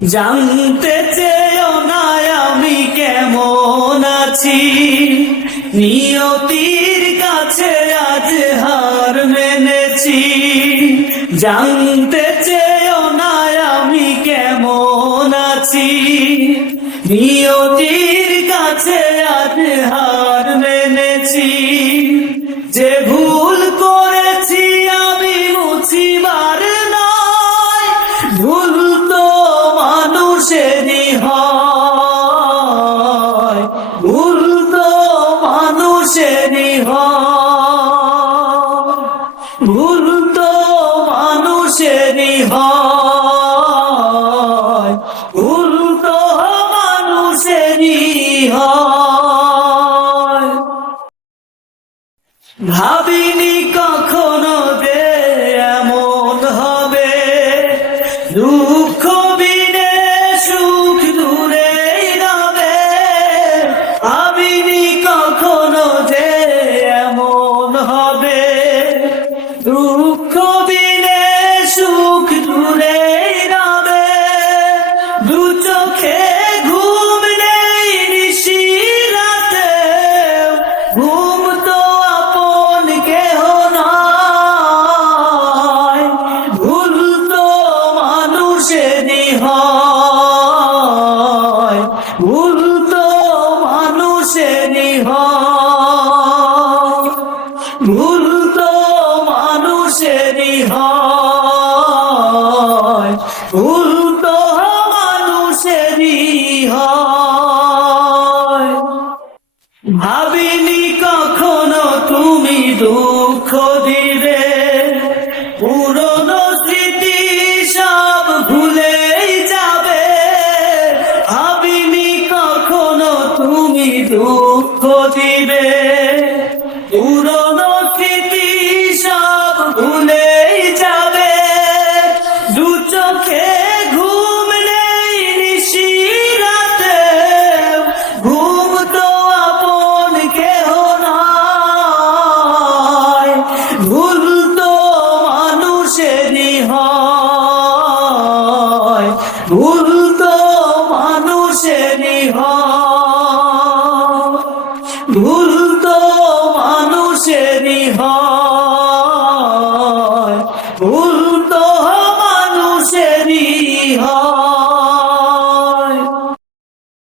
জানতে চেয়েও না আমি কেমন আছি, নিয়তির কাছে আজ হার মেনেছি। জানতে চেয়েও না আমি কেমন আছি, নিয়তির কাছে আজ হার মেনেছি। যে ভুল করেছি আমি মুছিবার নয়, ভুল তো মানুষেরই হয়, ভুল তো মানুষেরই হয়, ভুল তো মানুষেরই হয়, ভুল তো মানুষেরই হয়। ভাবিনি কখনো যে এমন হবে, দুঃখ বিনে সুখ দূরেই রবে। ভাবিনি কখনো যে এমন হবে, দুঃখ বিনে সুখ দূরেই রবে। দু চোখে ঘুম নেই নিশি রাতে, ঘুম তো আপন কেহ নয়, ভুল তো মানুষেরই হয়, ভুল তো মানুষেরই হয়, ভুল তো মানুষেরই হয়, ভুল তো মানুষেরই হয়। ভাবিনি কখনো তুমি দুঃখ দিবে, পুরনো স্মৃতি সব ভুলেই যাবে। ভাবিনি কখনো তুমি দুঃখ দিবে, পুরনো স্মৃতি সব ভুলেই যাবে। দু চোখে ঘুম নেই নিশি রাতে, ঘুম তো আপন কেহ নয়, ভুল তো মানুষেরই হয়, ভুল তো মানুষেরই হয়, ভুল